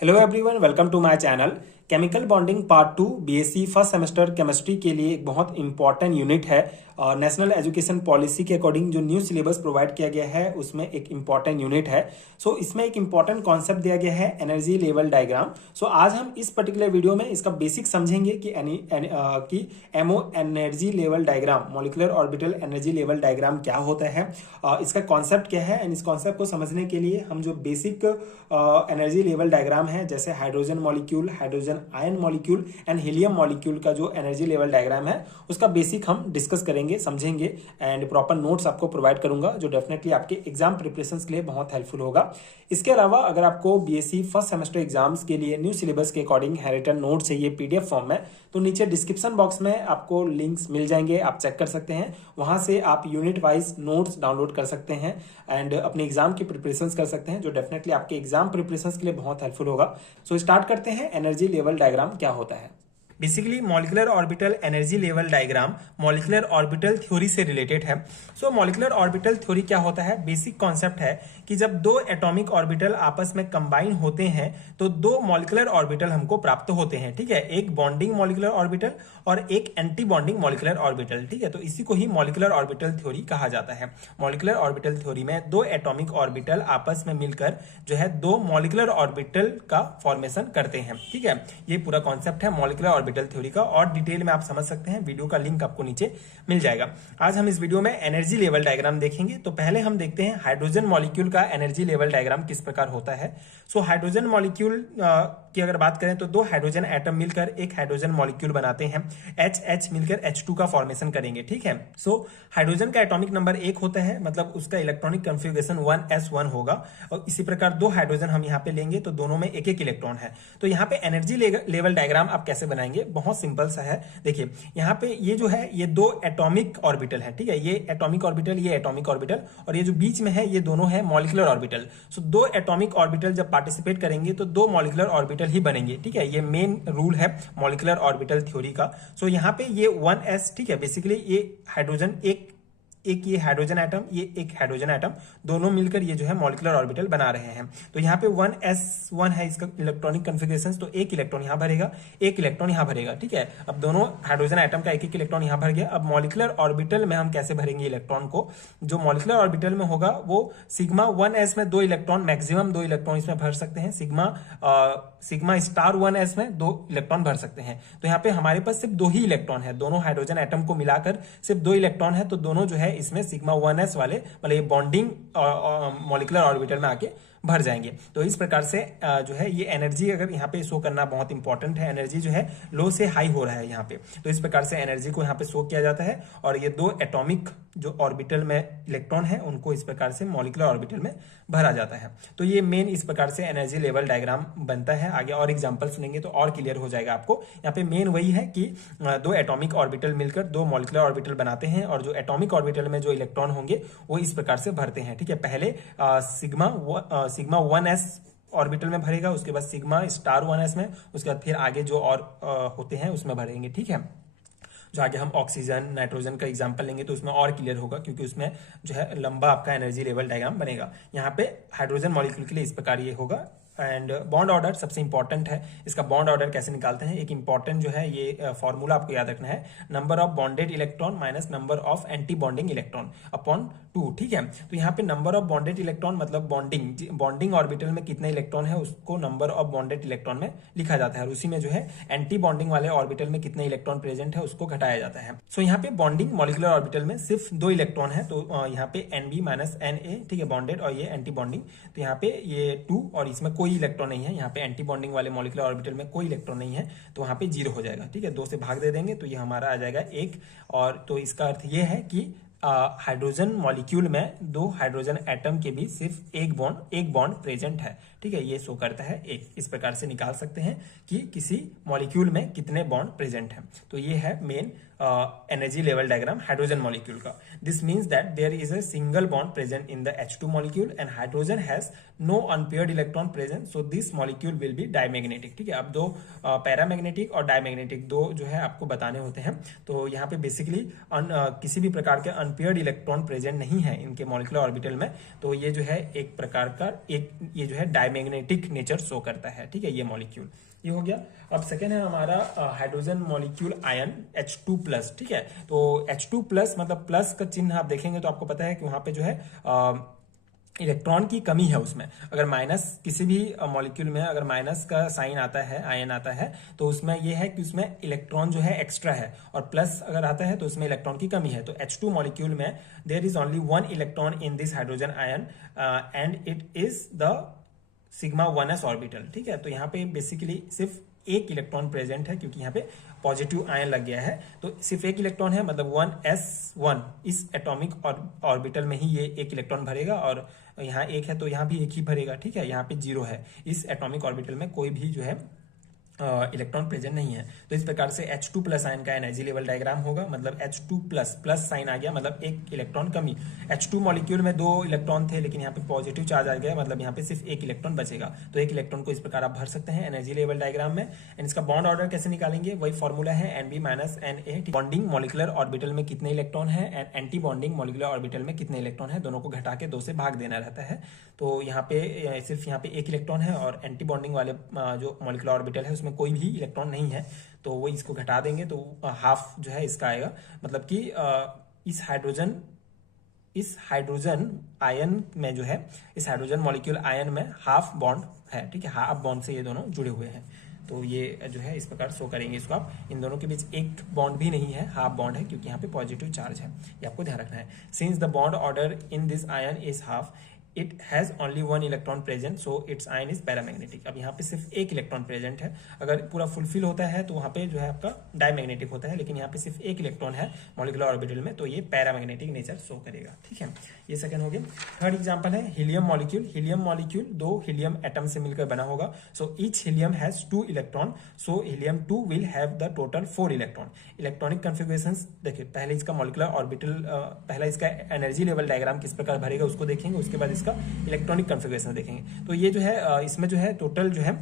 Hello everyone, welcome to my channel. Chemical bonding part 2 BSc first semester chemistry के लिए एक बहुत important unit है। नेशनल एजुकेशन पॉलिसी के अकॉर्डिंग जो न्यू सिलेबस प्रोवाइड किया गया है उसमें एक इंपॉर्टेंट यूनिट है। सो इसमें एक इंपॉर्टेंट कॉन्सेप्ट दिया गया है एनर्जी लेवल डायग्राम। सो आज हम इस पर्टिकुलर वीडियो में इसका बेसिक समझेंगे कि MO energy level diagram, molecular orbital energy level diagram क्या होता है, इसका कॉन्सेप्ट क्या है। एंड इस कॉन्सेप्ट को समझने के लिए हम जो बेसिक एनर्जी लेवल डायग्राम है जैसे hydrogen molecule, hydrogen ion molecule and helium molecule का जो एनर्जी लेवल डायग्राम है उसका बेसिक हम डिस्कस करेंगे, समझेंगे एंड प्रॉपर नोट्स आपको प्रोवाइड करूंगा जो डेफिनेटली आपके एग्जाम प्रिपरेशंस के लिए बहुत हेल्पफुल होगा। इसके अलावा अगर आपको बीएससी फर्स्ट सेमेस्टर एग्जाम्स के लिए न्यू सिलेबस के अकॉर्डिंग हैरिटन नोट चाहिए पीडीएफ फॉर्म में, तो नीचे डिस्क्रिप्शन बॉक्स में आपको लिंक्स मिल जाएंगे, आप चेक कर सकते हैं। वहां से आप यूनिट वाइज नोट्स डाउनलोड कर सकते हैं एंड अपने एग्जाम की प्रिपरेशंस कर सकते हैं जो डेफिनेटली आपके एग्जाम प्रिपरेशंस के लिए बहुत हेल्पफुल होगा। सो स्टार्ट करते हैं। एनर्जी लेवल डायग्राम क्या होता है? Basically molecular orbital energy level diagram molecular orbital theory से रिलेटेड है। सो मॉलिक्यूलर ऑर्बिटल थ्योरी क्या होता है? बेसिक कॉन्सेप्ट है कि जब दो एटॉमिक ऑर्बिटल आपस में कंबाइन होते हैं तो दो मॉलिक्यूलर ऑर्बिटल हमको प्राप्त होते हैं। ठीक है, एक बॉन्डिंग मॉलिक्यूलर ऑर्बिटल और एक एंटी बॉन्डिंग मॉलिक्यूलर ऑर्बिटल। ठीक है, तो इसी को ही मॉलिक्यूलर ऑर्बिटल थ्योरी कहा जाता है। मॉलिक्यूलर ऑर्बिटल थ्योरी में दो एटॉमिक ऑर्बिटल आपस में मिलकर जो है दो मॉलिक्यूलर ऑर्बिटल का फॉर्मेशन करते हैं। ठीक है, ये पूरा कॉन्सेप्ट है मॉलिक्यूलर ऑर्बिटल थ्योरी का और डिटेल में आप समझ सकते हैं। वीडियो का लिंक आपको नीचे मिल जाएगा। आज हम इस वीडियो में एनर्जी लेवल डायग्राम देखेंगे। तो पहले हम देखते हैं हाइड्रोजन मॉलिक्यूल का एनर्जी लेवल डायग्राम किस प्रकार होता है। सो हाइड्रोजन मॉलिक्यूल की अगर बात करें तो दो हाइड्रोजन एटम मिलकर एक हाइड्रोजन मॉलिक्यूल बनाते हैं। एच मिलकर H2 का फॉर्मेशन करेंगे। ठीक है, सो हाइड्रोजन का एटॉमिक नंबर 1 होता है, मतलब उसका इलेक्ट्रॉनिक कॉन्फ़िगरेशन 1s1 होगा। और इसी प्रकार दो हाइड्रोजन हम यहाँ पे लेंगे तो दोनों में एक एक इलेक्ट्रॉन है। तो यहाँ पे एनर्जी लेवल डायग्राम आप कैसे बनाएंगे? बहुत सिंपल सा है। देखिए यहाँ पे ये जो है ये दो एटॉमिक ऑर्बिटल है। ठीक है, ये एटॉमिक ऑर्बिटल, ये एटॉमिक ऑर्बिटल और ये जो बीच में है ये दोनों है मॉलिक्यूलर ऑर्बिटल। सो दो एटॉमिक ऑर्बिटल जब पार्टिसिपेट करेंगे तो दो मॉलिक्यूलर ऑर्बिटल ही बनेंगे। ठीक है, ये मेन रूल है मॉलिक्यूलर ऑर्बिटल थ्योरी का। सो यहाँ पे ये 1s, ठीक है, बेसिकली ये हाइड्रोजन एक ये हाइड्रोजन एटम, ये एक हाइड्रोजन एटम, दोनों मिलकर ये जो है मॉलिक्यूलर ऑर्बिटल बना रहे हैं। तो यहाँ पे 1s1 है इसका इलेक्ट्रॉनिक कॉन्फ़िगरेशन, तो एक इलेक्ट्रॉन यहाँ भरेगा, एक इलेक्ट्रॉन यहाँ भरेगा। ठीक है, अब दोनों हाइड्रोजन एटम का एक एक इलेक्ट्रॉन यहाँ भर गया। अब मॉलिक्यूलर ऑर्बिटल में हम कैसे भरेंगे इलेक्ट्रॉन को? जो मॉलिक्यूलर ऑर्बिटल में होगा वो सिग्मा 1s में दो इलेक्ट्रॉन, मैक्सिमम दो इलेक्ट्रॉन इसमें भर सकते हैं। सिग्मा स्टार 1s में दो इलेक्ट्रॉन भर सकते हैं। तो यहाँ पे हमारे पास सिर्फ दो ही इलेक्ट्रॉन है, दोनों हाइड्रोजन एटम को मिलाकर सिर्फ दो इलेक्ट्रॉन है, तो दोनों जो है इसमें सिग्मा 1s वाले मतलब ये बॉन्डिंग मॉलिक्यूलर ऑर्बिटल में आके भर जाएंगे। तो इस प्रकार से जो है ये एनर्जी अगर यहाँ पे शो करना बहुत इंपॉर्टेंट है। एनर्जी जो है लो से हाई हो रहा है यहाँ पे, तो इस प्रकार से एनर्जी को यहाँ पे शो किया जाता है। और ये दो एटॉमिक जो ऑर्बिटल में इलेक्ट्रॉन है उनको इस प्रकार से मॉलिक्यूलर ऑर्बिटल में भरा जाता है। तो ये मेन इस प्रकार से एनर्जी लेवल डायग्राम बनता है। आगे और एग्जाम्पल सुनेंगे तो और क्लियर हो जाएगा आपको। यहाँ पे मेन वही है कि दो एटॉमिक ऑर्बिटल मिलकर दो मॉलिक्यूलर ऑर्बिटल बनाते हैं और जो एटॉमिक ऑर्बिटल में जो इलेक्ट्रॉन होंगे वो इस प्रकार से भरते हैं। ठीक है, पहले सिग्मा 1s ऑर्बिटल में भरेगा, उसके बाद सिग्मा स्टार 1s में, उसके बाद फिर आगे जो और होते हैं उसमें भरेंगे। ठीक है, जो आगे हम ऑक्सीजन नाइट्रोजन का एग्जांपल लेंगे तो उसमें और क्लियर होगा क्योंकि उसमें जो है लंबा आपका एनर्जी लेवल डायग्राम बनेगा। यहाँ पे हाइड्रोजन मॉलिक्यूल के लिए इस प्रकार ये होगा। एंड बॉन्ड ऑर्डर सबसे इंपॉर्टेंट है। इसका बॉन्ड ऑर्डर कैसे निकालते हैं? एक इंपॉर्टेंट जो है ये फॉर्मूला आपको याद रखना है, number of bonded electron minus number of anti bonding electron upon 2। ठीक है, तो यहाँ पे नंबर ऑफ बॉन्डेड इलेक्ट्रॉन मतलब बॉन्डिंग ऑर्बिटल में कितने इलेक्ट्रॉन है उसको नंबर ऑफ बॉन्डेड इलेक्ट्रॉन में लिखा जाता है और उसी में जो है एंटी बॉन्डिंग वाले ऑर्बिटल में कितने इलेक्ट्रॉन प्रेजेंट है उसको घटाया जाता है। सो यहाँ पे बॉन्डिंग मॉलिक्यूलर ऑर्बिटल में सिर्फ दो इलेक्ट्रॉन है, तो यहाँ पे NB माइनस NA, ठीक है, बॉन्डेड, और ये एंटी बॉन्डिंग, तो यहाँ पे ये 2 और इसमें कोई इलेक्ट्रॉन नहीं है। यहाँ पे एंटी बॉन्डिंग वाले मॉलिक्यूलर ऑर्बिटल में कोई इलेक्ट्रॉन नहीं है तो वहां पे 0 हो जाएगा। ठीक है, 2 से भाग दे देंगे तो ये हमारा आ जाएगा 1। और तो इसका अर्थ ये है कि हाइड्रोजन मॉलिक्यूल में दो हाइड्रोजन एटम के बीच सिर्फ एक बॉन्ड प्रेजेंट है। ठीक है, ये शो करता है 1। इस प्रकार से निकाल सकते हैं कि किसी मॉलिक्यूल में कितने बॉन्ड प्रेजेंट हैं। तो ये है main energy level diagram hydrogen molecule का। This means that there is a single bond present in the H2 molecule and hydrogen has no unpaired electron present, so this molecule will be diamagnetic. ठीक है, अब दो paramagnetic और diamagnetic दो जो है आपको बताने होते हैं। तो यहाँ पे बेसिकली किसी भी प्रकार के अनपेयर्ड इलेक्ट्रॉन प्रेजेंट नहीं है इनके मॉलिक्यूलर ऑर्बिटल में, तो ये जो है एक प्रकार का ये जो है डायमैग्नेटिक नेचर शो करता है। ठीक है, ये मॉलिक्यूल ये हो गया। अब सेकेंड है हमारा हाइड्रोजन मॉलिक्यूल आयन H2+। ठीक है, तो H2+ मतलब प्लस का चिन्ह आप देखेंगे तो आपको पता है कि वहां पे जो है इलेक्ट्रॉन की कमी है उसमें। अगर माइनस किसी भी मॉलिक्यूल में अगर माइनस का साइन आता है, आयन आता है, तो उसमें यह है कि उसमें इलेक्ट्रॉन जो है एक्स्ट्रा है, और प्लस अगर आता है तो उसमें इलेक्ट्रॉन की कमी है। तो H2 मॉलिक्यूल में there is only 1 electron in this hydrogen ion and it is the sigma 1s orbital. ठीक है, तो यहाँ पे बेसिकली सिर्फ एक इलेक्ट्रॉन प्रेजेंट है, क्योंकि यहाँ पे पॉजिटिव आयन लग गया है, तो सिर्फ एक इलेक्ट्रॉन है, मतलब 1s1 इस एटॉमिक ऑर्बिटल में ही ये एक इलेक्ट्रॉन भरेगा, और यहाँ एक है तो यहाँ भी एक ही भरेगा। ठीक है, यहाँ पे 0 है, इस एटॉमिक ऑर्बिटल में कोई भी जो है इलेक्ट्रॉन प्रेजेंट नहीं है। तो इस प्रकार से H2+ आयन का एनर्जी लेवल डायग्राम होगा, मतलब H2+ प्लस साइन आ गया, मतलब एक इलेक्ट्रॉन कमी। H2 मॉलिक्यूल में 2 इलेक्ट्रॉन थे, लेकिन यहाँ पे पॉजिटिव चार्ज आ गया, मतलब यहाँ पे सिर्फ एक इलेक्ट्रॉन बचेगा। तो एक इलेक्ट्रॉन को इस प्रकार आप भर सकते हैं एनर्जी लेवल डायग्राम में। एंड इसका बॉन्ड ऑर्डर कैसे निकालेंगे, वही फॉर्मूला है Nb - Na। Bonding molecular orbital में कितने इलेक्ट्रॉन है and anti bonding molecular orbital में कितने इलेक्ट्रॉन है, दोनों को घटा के 2 से भाग देना रहता है। तो यहाँ पे सिर्फ यहाँ पे एक इलेक्ट्रॉन है, और एंटी बॉन्डिंग वाले जो मॉलिकुलर ऑर्बिटल है उसमें कोई भी इलेक्ट्रॉन नहीं है, तो वो इसको घटा देंगे तो हाफ जो है इसका आएगा। मतलब कि इस हाइड्रोजन आयन में जो है, इस हाइड्रोजन मॉलिक्यूल आयन में हाफ बॉन्ड है। ठीक है, हाफ बॉन्ड से ये दोनों जुड़े हुए हैं, तो ये जो है इस प्रकार शो करेंगे इसको आप। इन दोनों के बीच एक बॉन्ड भी नहीं है, हाफ बॉन्ड है, क्योंकि यहाँ पे पॉजिटिव चार्ज है, ये आपको ध्यान रखना है। Since the bond order in this ion is half, it has only 1 electron present, so it's ion is paramagnetic. अब यहाँ पे सिर्फ एक इलेक्ट्रॉन प्रेजेंट है, अगर पूरा फुलफिल होता है तो वहां पे जो है आपका डायमैग्नेटिक होता है, लेकिन यहाँ पे सिर्फ एक इलेक्ट्रॉन है मॉलिकुलर ऑर्बिटल में, तो ये पैरामैग्नेटिक नेचर शो करेगा। ठीक है, ये सेकंड हो गया। थर्ड एग्जांपल है helium molecule. Helium molecule 2 helium atom से मिलकर बना होगा, so each helium has 2 electron, so helium 2 will have the total 4 electron. Electronic configurations देखिए, पहले इसका मॉलिकुलर ऑर्बिटल, पहला इसका एनर्जी लेवल डायग्राम किस प्रकार भरेगा उसको देखेंगे, उसके बाद इसका इलेक्ट्रॉनिक कॉन्फ़िगरेशन देखेंगे। तो ये जो है इसमें जो है टोटल जो है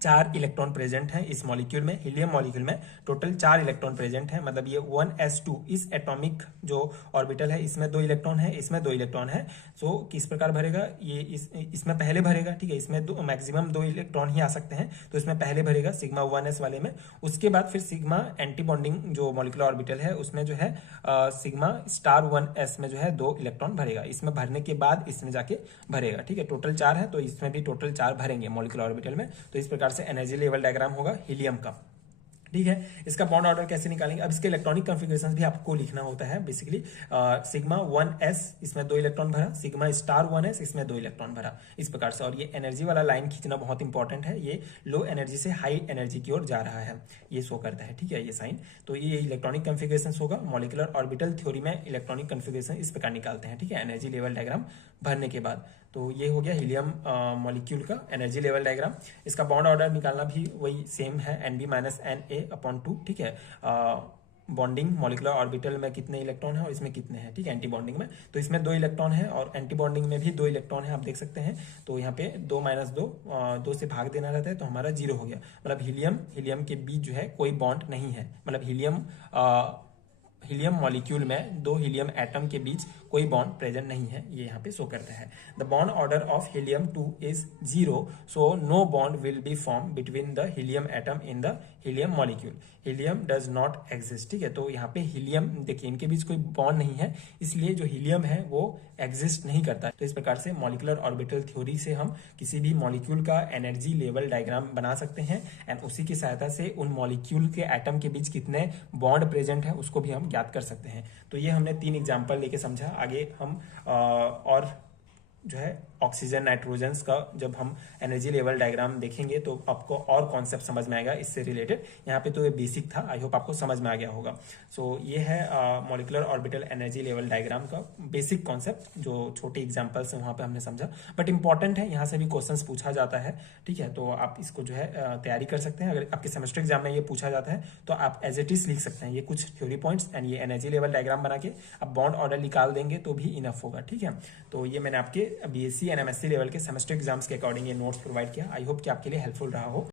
4 इलेक्ट्रॉन प्रेजेंट हैं इस मॉलिक्यूल में। हीलियम मॉलिक्यूल में टोटल 4 इलेक्ट्रॉन प्रेजेंट है, मतलब ये 1s2 इस एटॉमिक जो ऑर्बिटल है इसमें 2 इलेक्ट्रॉन है, इसमें 2 इलेक्ट्रॉन है। सो किस प्रकार भरेगा ये, इसमें पहले भरेगा। ठीक है, इसमें मैक्सिमम 2 इलेक्ट्रॉन ही आ सकते हैं, तो इसमें पहले भरेगा सिग्मा 1s वाले में। उसके बाद फिर सिग्मा एंटी बॉन्डिंग जो मॉलिकुलर ऑर्बिटल है उसमें जो है सिग्मा स्टार 1s में जो है 2 इलेक्ट्रॉन भरेगा। इसमें भरने के बाद इसमें जाके भरेगा। ठीक है, टोटल 4 है, तो इसमें भी टोटल 4 भरेंगे मॉलिकुलर ऑर्बिटल में। तो इस प्रकार से एनर्जी लेवल डायग्राम होगा हीलियम का। ठीक है, इसका बॉन्ड ऑर्डर कैसे निकालेंगे, अब इसके इलेक्ट्रॉनिक कॉन्फ़िगरेशन भी आपको लिखना होता है। बेसिकली सिग्मा 1s इसमें 2 इलेक्ट्रॉन भरा, सिग्मा स्टार 1s इसमें 2 इलेक्ट्रॉन भरा, इस प्रकार से। और ये एनर्जी वाला लाइन खींचना बहुत इंपॉर्टेंट है, ये लो एनर्जी से हाई एनर्जी की ओर जा रहा है, ये शो करता है। ठीक है, ये साइन, तो ये इलेक्ट्रॉनिक कॉन्फ़िगरेशन होगा। मॉलिकुलर ऑर्बिटल थ्योरी में इलेक्ट्रॉनिक कॉन्फ़िगरेशन इस प्रकार निकालते हैं। ठीक है, एनर्जी लेवल डायग्राम भरने के बाद। तो ये हो गया हीलियम मॉलिक्यूल का एनर्जी लेवल डायग्राम। इसका बॉन्ड ऑर्डर निकालना भी वही सेम है, Nb - Na/2। ठीक है, बॉन्डिंग मॉलिकुलर ऑर्बिटल में कितने इलेक्ट्रॉन है और इसमें कितने हैं। ठीक है, एंटी बॉन्डिंग में तो इसमें 2 इलेक्ट्रॉन है और एंटी बॉन्डिंग में भी 2 इलेक्ट्रॉन है, आप देख सकते हैं। तो यहाँ पे 2 - 2 से भाग देना रहता है, तो हमारा 0 हो गया। मतलब हीलियम के बीच जो है कोई बॉन्ड नहीं है, मतलब हीलियम मॉलिक्यूल में 2 हीलियम एटम के बीच कोई बॉन्ड प्रेजेंट नहीं है, ये यहाँ पे शो करता है। The bond order of helium 2 is 0, so no bond will be form between the helium atom in the helium molecule. Helium does not exist. ठीक है, तो यहाँ पे हीलियम देखिए इनके बीच कोई बॉन्ड नहीं है, इसलिए जो हीलियम है वो एग्जिस्ट नहीं करता। तो इस प्रकार से मॉलिकुलर ऑर्बिटल थ्योरी से हम किसी भी मॉलिक्यूल का एनर्जी लेवल डायग्राम बना सकते हैं, एंड उसी की सहायता से उन मॉलिक्यूल के एटम के बीच कितने बॉन्ड प्रेजेंट है उसको भी हम ज्ञात कर सकते हैं। तो ये हमने 3 एग्जाम्पल लेके समझा। आगे हम और जो है ऑक्सीजन नाइट्रोजन का जब हम एनर्जी लेवल डायग्राम देखेंगे तो आपको और कॉन्सेप्ट समझ में आएगा इससे रिलेटेड। यहाँ पे तो ये बेसिक था, आई होप आपको समझ में आ गया होगा। सो ये है molecular orbital energy level diagram का बेसिक कॉन्सेप्ट, जो छोटे एग्जांपल्स हैं वहां पे हमने समझा, बट इंपॉर्टेंट है, यहाँ से भी क्वेश्चंस पूछा जाता है। ठीक है, तो आप इसको जो है तैयारी कर सकते हैं। अगर आपके सेमेस्टर एग्जाम में ये पूछा जाता है तो आप एज इट इज लिख सकते हैं, ये कुछ थ्योरी पॉइंट्स एंड ये एनर्जी लेवल डायग्राम बना के आप बॉन्ड ऑर्डर निकाल देंगे तो भी इनफ होगा। ठीक है, तो ये मैंने आपके BSc एंड एमएससी लेवल के सेमेस्टर एग्जाम्स के अकॉर्डिंग ये नोट्स प्रोवाइड किया। आई होप कि आपके लिए हेल्पफुल रहा हो।